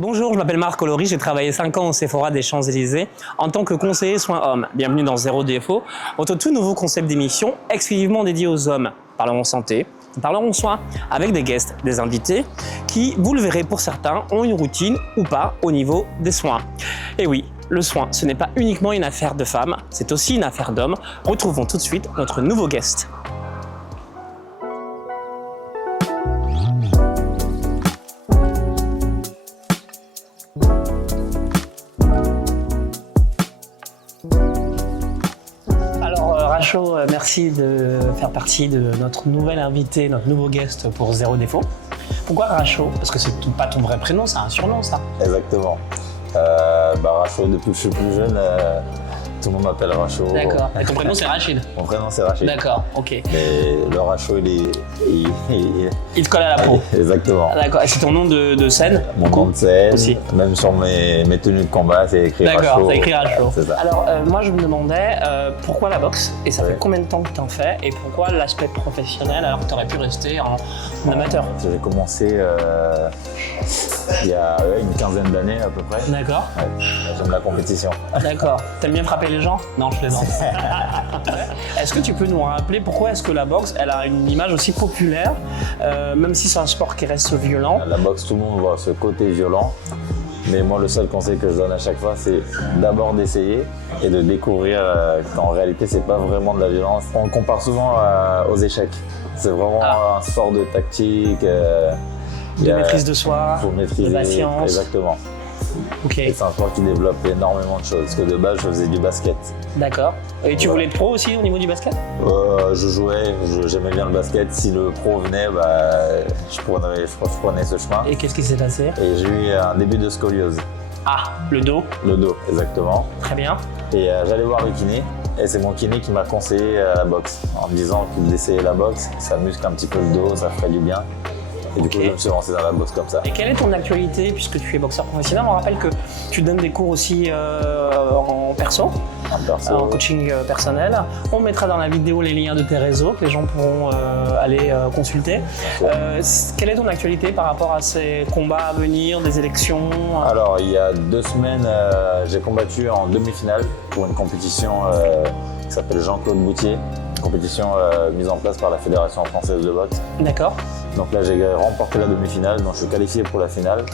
Bonjour, je m'appelle Marc Colori, j'ai travaillé 5 ans au Sephora des Champs-Élysées en tant que conseiller soins hommes. Bienvenue dans Zéro Défaut, votre tout nouveau concept d'émission exclusivement dédié aux hommes. Parlerons santé, parlerons soins avec des guests, des invités qui, vous le verrez pour certains, ont une routine ou pas au niveau des soins. Et oui, le soin, ce n'est pas uniquement une affaire de femmes, c'est aussi une affaire d'hommes. Retrouvons tout de suite notre nouveau guest. Rachaud, merci de faire partie de notre nouvel invité, notre nouveau guest pour Zéro Défaut. Pourquoi Rachaud? Parce que c'est pas ton vrai prénom, c'est un surnom ça. Exactement. Rachaud, depuis que je suis plus jeune, tout le monde m'appelle Rachaud. D'accord. Et ton prénom c'est Rachid? Mon prénom c'est Rachid. D'accord, ok. Mais le Rachaud, il te colle à la peau. Exactement. D'accord. Et c'est ton nom de scène? Mon nom de scène, aussi. Même sur mes tenues de combat, c'est écrit Rachaud. D'accord, c'est écrit Rachaud. C'est ça. Alors, moi je me demandais pourquoi la boxe? Et ça fait combien de temps que tu en fais? Et pourquoi l'aspect professionnel alors que tu aurais pu rester en amateur? J'ai commencé il y a une quinzaine d'années à peu près. D'accord. Ouais, j'aime la compétition. D'accord. T'aimes bien frapper les gens? Non, je plaisante. Est-ce que tu peux nous rappeler pourquoi est-ce que la boxe, elle a une image aussi populaire, même si c'est un sport qui reste violent? La boxe, tout le monde voit ce côté violent. Mais moi, le seul conseil que je donne à chaque fois, c'est d'abord d'essayer et de découvrir qu'en réalité, c'est pas vraiment de la violence. On compare souvent aux échecs. C'est vraiment un sport de tactique. De maîtrise de soi, maîtriser, de patience. Exactement. Ok. Et c'est un sport qui développe énormément de choses. Parce que de base, je faisais du basket. D'accord. Et tu voulais être pro aussi au niveau du basket? Je jouais, j'aimais bien le basket. Si le pro venait, je prenais ce chemin. Et qu'est-ce qui s'est passé? Et j'ai eu un début de scoliose. Ah, le dos? Le dos, exactement. Très bien. Et j'allais voir le kiné. Et c'est mon kiné qui m'a conseillé la boxe. En me disant qu'il essayait la boxe, ça muscle un petit peu le dos, ça ferait du bien. Et du coup, je me suis lancé dans la boxe comme ça. Et quelle est ton actualité puisque tu es boxeur professionnel? On rappelle que tu donnes des cours aussi en perso, en coaching personnel. On mettra dans la vidéo les liens de tes réseaux que les gens pourront aller consulter. Quelle est ton actualité par rapport à ces combats à venir, des élections? Alors, il y a 2 semaines, j'ai combattu en demi-finale pour une compétition qui s'appelle Jean-Claude Boutier. Compétition mise en place par la Fédération française de boxe. D'accord. Donc là, j'ai remporté la demi-finale, donc je suis qualifié pour la finale.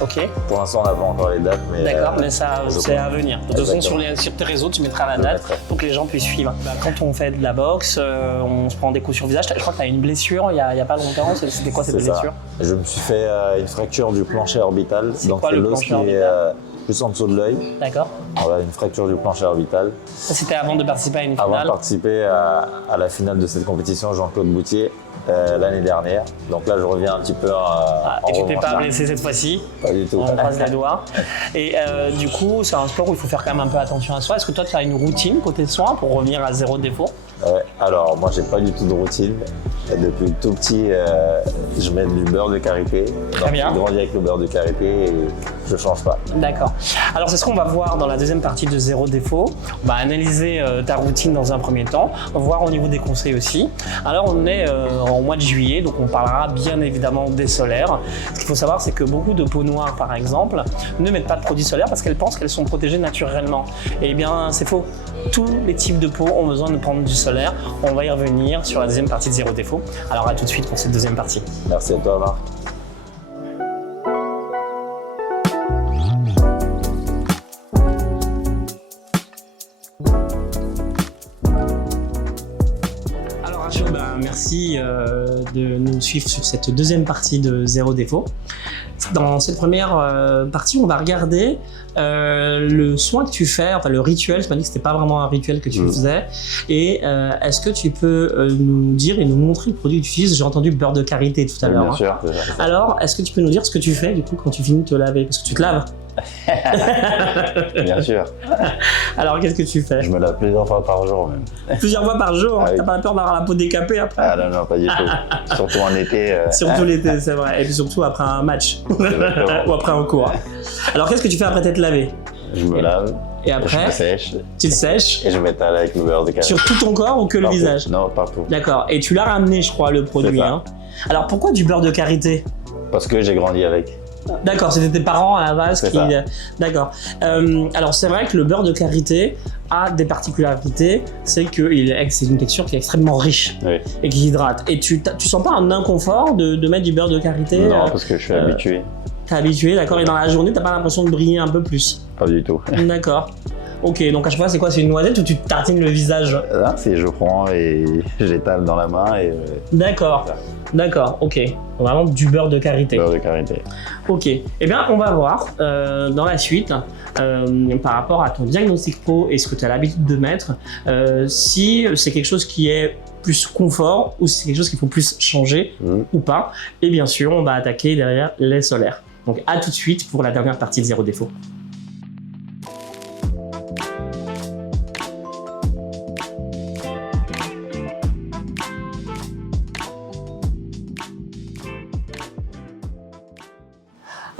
Ok. Pour l'instant, on n'a pas encore les dates, mais... D'accord, mais ça, c'est à venir. De toute façon, sur tes réseaux, tu mettras la date pour que les gens puissent suivre. Quand on fait de la boxe, on se prend des coups sur le visage. Je crois que tu as une blessure il y a pas longtemps. C'était quoi cette blessure? Je me suis fait une fracture du plancher orbital. Donc c'est l'os qui est juste en dessous de l'œil. D'accord. Voilà, une fracture du plancher orbital. Ça, c'était avant de participer à une finale? Avant de participer à la finale de cette compétition, Jean-Claude Boutier, l'année dernière. Donc là, je reviens un petit peu en Et tu t'es revanche. pas blessé cette fois-ci? Pas du tout. On croise les doigts. Et du coup, c'est un sport où il faut faire quand même un peu attention à soi. Est-ce que toi, tu as une routine côté soins pour revenir à zéro défaut? Alors, moi, j'ai pas du tout de routine. Depuis tout petit, je mets du beurre de karité. Très bien. Je grandis avec le beurre de karité et je change pas. D'accord. Alors, c'est ce qu'on va voir dans la deuxième partie de Zéro Défaut. On va analyser ta routine dans un premier temps, voir au niveau des conseils aussi. Alors, on est en mois de juillet, donc on parlera bien évidemment des solaires. Ce qu'il faut savoir, c'est que beaucoup de peaux noires, par exemple, ne mettent pas de produits solaires parce qu'elles pensent qu'elles sont protégées naturellement. Eh bien, c'est faux. Tous les types de peau ont besoin de prendre du solaire. On va y revenir sur la deuxième partie de Zéro Défaut. Alors à tout de suite pour cette deuxième partie. Merci à toi, Marc. Alors Rachaud, merci de nous suivre sur cette deuxième partie de Zéro Défaut. Dans cette première partie, on va regarder le soin que tu fais, enfin le rituel. Tu m'as dit que c'était pas vraiment un rituel que tu faisais. Et est-ce que tu peux nous dire et nous montrer le produit que tu utilises? J'ai entendu beurre de karité tout à l'heure. Bien sûr. Alors, est-ce que tu peux nous dire ce que tu fais du coup quand tu finis de te laver? Parce que tu te laves. Bien sûr. Alors, qu'est-ce que tu fais? Je me lave plusieurs fois par jour même. Plusieurs fois par jour? Ah oui. T'as pas peur d'avoir la peau décapée après? Ah non, pas du tout. Surtout en été. Surtout l'été, c'est vrai. Et puis surtout après un match. Ou après un cours. Alors, qu'est-ce que tu fais après t'être lavé? Je me lave. Et après, je me sèche. tu te sèches? Et je m'étale avec le beurre de karité. Sur tout ton corps ou que le visage? Non, partout. D'accord. Et tu l'as ramené, je crois, le produit. C'est ça. Hein. Alors, pourquoi du beurre de karité? Parce que j'ai grandi avec. D'accord, c'était tes parents à la base C'est qui. ça. D'accord. Alors c'est vrai que le beurre de karité a des particularités, c'est que c'est une texture qui est extrêmement riche Oui. et qui hydrate. Et tu sens pas un inconfort de mettre du beurre de karité Non, parce que je suis habitué. T'es habitué, d'accord. Et dans la journée, t'as pas l'impression de briller un peu plus. Pas du tout. D'accord. Ok, donc à chaque fois, c'est quoi? C'est une noisette ou tu te tartines le visage? Là, c'est je prends et j'étale dans la main et D'accord. D'accord, ok. Vraiment du beurre de karité. beurre de karité. Ok. Eh bien, on va voir dans la suite, par rapport à ton diagnostic peau et ce que tu as l'habitude de mettre, si c'est quelque chose qui est plus confort ou si c'est quelque chose qu'il faut plus changer ou pas. Et bien sûr, on va attaquer derrière les solaires. Donc à tout de suite pour la dernière partie de Zéro Défaut.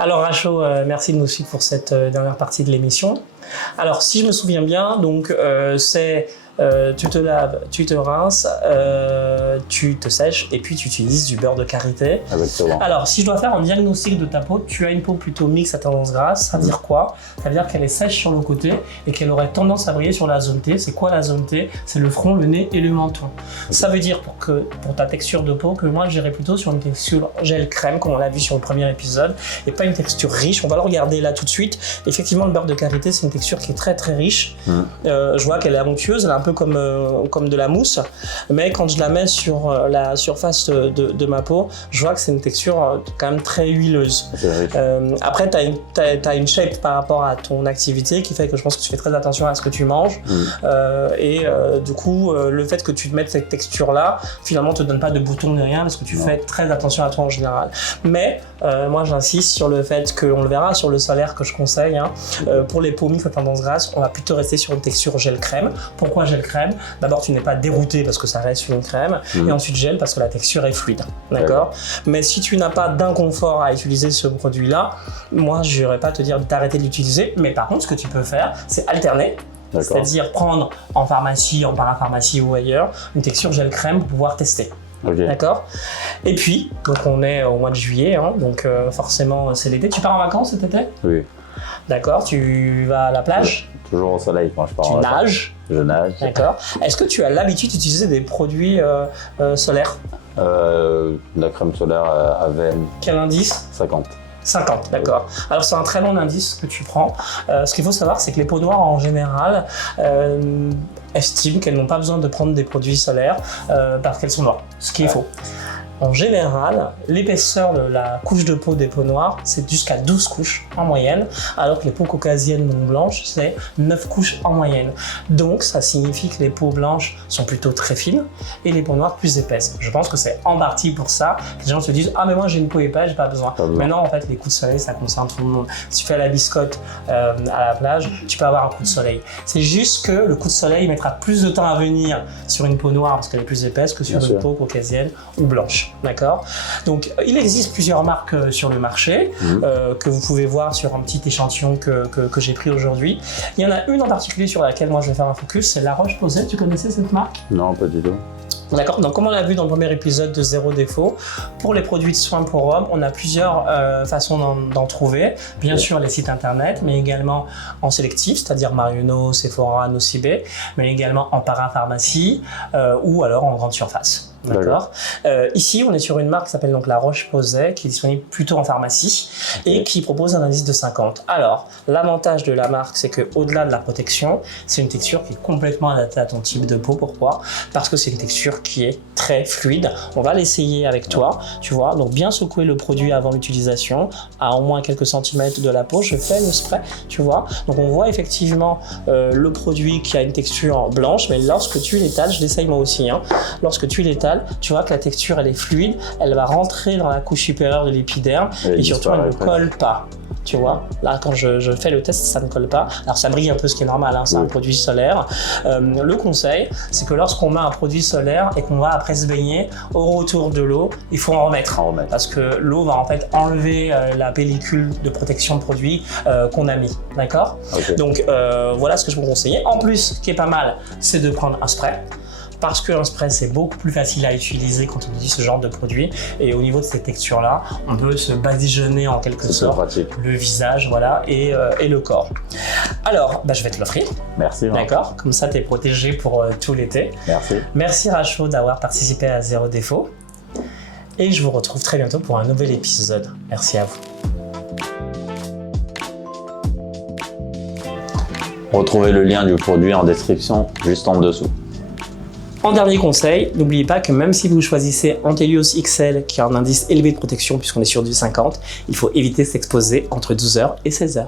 Alors Rachaud, merci de nous suivre pour cette dernière partie de l'émission. Alors si je me souviens bien, donc tu te laves, tu te rinces, tu te sèches et puis tu utilises du beurre de karité. Exactement. Alors si je dois faire un diagnostic de ta peau, tu as une peau plutôt mixte à tendance grasse, ça veut dire quoi? Ça veut dire qu'elle est sèche sur le côté et qu'elle aurait tendance à briller sur la zone T. C'est quoi la zone T? C'est le front, le nez et le menton. Ça veut dire pour ta texture de peau que moi j'irais plutôt sur une texture gel crème comme on l'a vu sur le premier épisode et pas une texture riche. On va le regarder là tout de suite. Effectivement le beurre de karité c'est une texture qui est très très riche. Je vois qu'elle est onctueuse, elle est un peu comme de la mousse, mais quand je la mets sur la surface de ma peau, je vois que c'est une texture quand même très huileuse. Après, tu as une shape par rapport à ton activité qui fait que je pense que tu fais très attention à ce que tu manges. Du coup, le fait que tu te mettes cette texture-là, finalement, te donne pas de boutons ni rien parce que tu fais très attention à toi en général. Mais moi, j'insiste sur le fait qu'on le verra sur le solaire que je conseille. Pour les peaux mixtes à tendance grasse, on va plutôt rester sur une texture gel crème. Pourquoi gel crème? D'abord, tu n'es pas dérouté parce que ça reste une crème, et ensuite gel parce que la texture est fluide, d'accord? Mais si tu n'as pas d'inconfort à utiliser ce produit-là, moi, je n'irais pas te dire d'arrêter de l'utiliser, mais par contre, ce que tu peux faire, c'est alterner. C'est-à-dire prendre en pharmacie, en parapharmacie ou ailleurs, une texture gel crème pour pouvoir tester. D'accord? Et puis, donc on est au mois de juillet, donc forcément c'est l'été. Tu pars en vacances cet été? Oui. D'accord, tu vas à la plage? Toujours au soleil quand je pars. Tu nages? Je nage. D'accord. Est-ce que tu as l'habitude d'utiliser des produits solaires? La crème solaire Avène. Quel indice? 50. 50, d'accord. Alors c'est un très bon indice que tu prends. Ce qu'il faut savoir, c'est que les peaux noires en général estiment qu'elles n'ont pas besoin de prendre des produits solaires parce qu'elles sont noires, ce qui est faux. En général, l'épaisseur de la couche de peau des peaux noires, c'est jusqu'à 12 couches en moyenne, alors que les peaux caucasiennes non blanches, c'est 9 couches en moyenne. Donc, ça signifie que les peaux blanches sont plutôt très fines et les peaux noires plus épaisses. Je pense que c'est en partie pour ça que les gens se disent « Ah, mais moi j'ai une peau épaisse, j'ai pas besoin. » Mais non, en fait, les coups de soleil, ça concerne tout le monde. Si tu fais la biscotte à la plage, tu peux avoir un coup de soleil. C'est juste que le coup de soleil mettra plus de temps à venir sur une peau noire parce qu'elle est plus épaisse que sur une peau caucasienne ou blanche. D'accord. Donc, il existe plusieurs marques sur le marché que vous pouvez voir sur un petit échantillon que j'ai pris aujourd'hui. Il y en a une en particulier sur laquelle moi je vais faire un focus, c'est La Roche-Posay. Tu connaissais cette marque? Non, pas du tout. D'accord. Donc, comme on l'a vu dans le premier épisode de Zéro Défaut, pour les produits de soins pour hommes, on a plusieurs façons d'en trouver. Bien sûr, les sites internet, mais également en sélectif, c'est-à-dire Marionnaud, Sephora, Nocibé, mais également en parapharmacie ou alors en grande surface. D'accord. Ici, on est sur une marque qui s'appelle donc La Roche-Posay, qui est disponible plutôt en pharmacie et qui propose un indice de 50. Alors, l'avantage de la marque, c'est qu'au-delà de la protection, c'est une texture qui est complètement adaptée à ton type de peau. Pourquoi? Parce que c'est une texture qui est très fluide. On va l'essayer avec toi, tu vois. Donc, bien secouer le produit avant l'utilisation, à au moins quelques centimètres de la peau. Je fais le spray, tu vois. Donc, on voit effectivement le produit qui a une texture blanche, mais lorsque tu l'étales, je l'essaye moi aussi, lorsque tu l'étales, tu vois que la texture elle est fluide, elle va rentrer dans la couche supérieure de l'épiderme et surtout elle ne colle pas. Tu vois, là quand je fais le test, ça ne colle pas. Alors ça brille un peu, ce qui est normal, c'est un produit solaire. Le conseil, c'est que lorsqu'on met un produit solaire et qu'on va après se baigner, au retour de l'eau, il faut en remettre. Parce que l'eau va en fait enlever la pellicule de protection de produit qu'on a mis. D'accord? Donc voilà ce que je vous conseille. En plus, ce qui est pas mal, c'est de prendre un spray. parce qu'un spray c'est beaucoup plus facile à utiliser quand on utilise ce genre de produit, et au niveau de ces textures là, on peut se badigeonner en quelque sorte le visage, voilà, et le corps. Alors, je vais te l'offrir. Merci. D'accord, comme ça tu es protégé pour tout l'été. Merci. Merci Rachaud d'avoir participé à Zéro Défaut. Et je vous retrouve très bientôt pour un nouvel épisode. Merci à vous. Retrouvez le lien du produit en description juste en dessous. En dernier conseil, n'oubliez pas que même si vous choisissez Antelios XL qui a un indice élevé de protection puisqu'on est sur du 50, il faut éviter de s'exposer entre 12h et 16h.